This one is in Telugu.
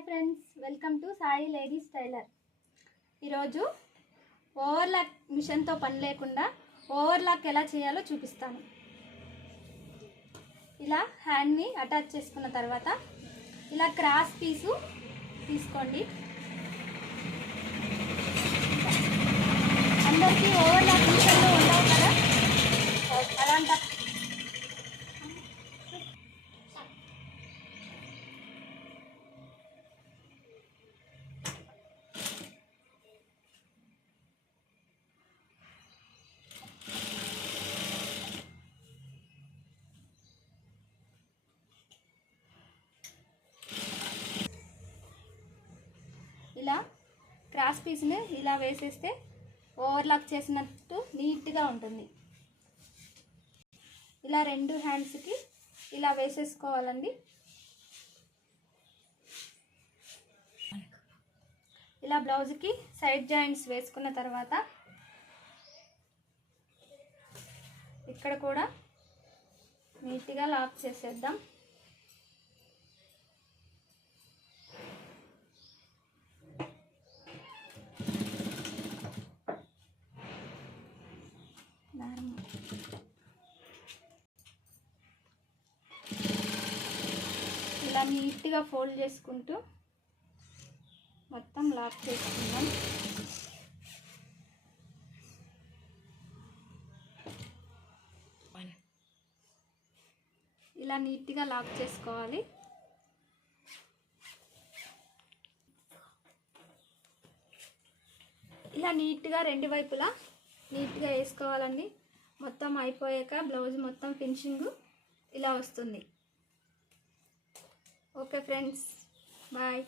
Hi friends, welcome to Sai ladies tailor. ఈరోజు ఓవర్లాక్ మిషన్తో పని లేకుండా ఓవర్లాక్ ఎలా చేయాలో చూపిస్తాను. ఇలా హ్యాండ్ని అటాచ్ చేసుకున్న తర్వాత ఇలా క్రాస్ పీసు తీసుకోండి. అందరికీ ఓవర్లాక్ మిషన్లో ఉండవు కదా, అలాంటి ఇలా క్రాస్ పీస్ని ఇలా వేసేస్తే ఓవర్లాక్ చేసినట్టు నీట్గా ఉంటుంది. ఇలా రెండు హ్యాండ్స్కి ఇలా వేసేసుకోవాలండి. ఇలా బ్లౌజ్కి సైడ్ జాయింట్స్ వేసుకున్న తర్వాత ఇక్కడ కూడా నీట్గా లాక్ చేసేద్దాం. ఇలా నీట్గా ఫోల్డ్ చేసుకుంటూ మొత్తం లాక్ చేసుకుందాం. ఇలా నీట్గా లాక్ చేసుకోవాలి. ఇలా నీట్గా రెండు వైపులా నీట్గా వేసుకోవాలండి. మొత్తం అయిపోయాక బ్లౌజ్ మొత్తం ఫినిషింగ్ ఇలా వస్తుంది. Okay friends, bye.